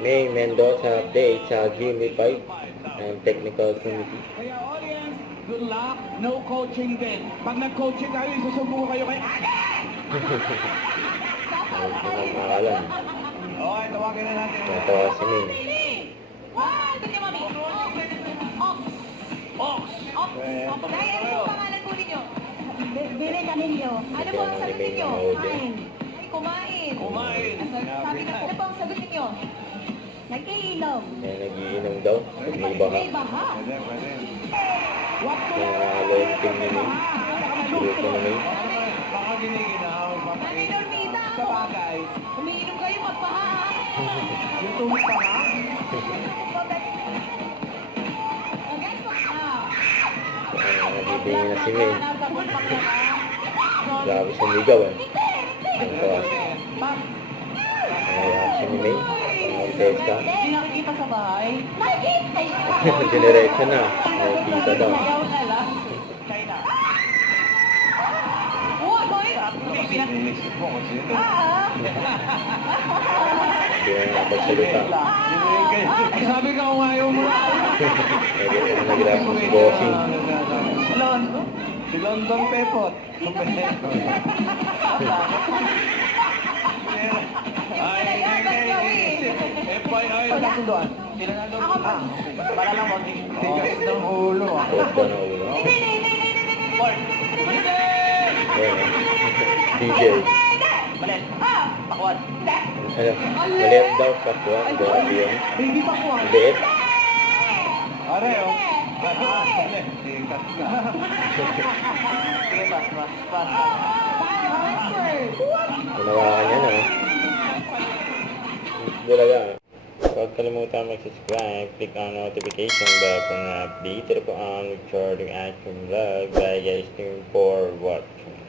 May Mendoza update sa Jimmy 5 ng technical committee. Kaya audience, good luck. No coaching din. Pag nag-coaching kayo, isusumbong kayo kay Ate! Ay, pinag-alam. Okay, tawagin na natin. Natawa si May. Ox! Dahil ano po pangalan po ninyo? Bere Camillo. Ano po ang sagot ninyo? Kumain. Kumain. Kumain. Sabi na po, ano po ang sagot ninyo? Nag-iinom. May nagiinom daw. Pag may baha. May baha. Pwede, pwede. Mga loan team ni May. Grupo na May. Baka giniginaw. Mami Normita, Sa bagay. umiinom kayo magpaha. Yung tumit pa nga. Against po. Nabibingin na si May. Grabe sumigaw eh. Ang tawas. Ang reaction ni May. Pang-contest ka. Hindi nakikita sa bahay? Nakikita! Dinerecho na. Nakikita daw. Ayaw na lang. China. Boy! Inisip mo kasi. Hindi na nakapagsalita. Ay, sabi ka kung ayaw mo na. Nag-reaction si Bossing. Si London Pepot. Ay, FYI. Kasunduan. Sila na doon. Para lang maging tigas ng ulo. Huwag ka na ulo. Ayan, DJ. Malit. Pakuan. Ano? Maliit daw. Pakwan. Grabe yun. Baby pakuan. Liit. Are, oh. Tigas ka. Sige, pas. Ginawa ka niya na. Bulaga. Huwag kalimutan mag-subscribe, click on notification bell kung na-update po ang recording action vlog. Bye guys, thank you for watching.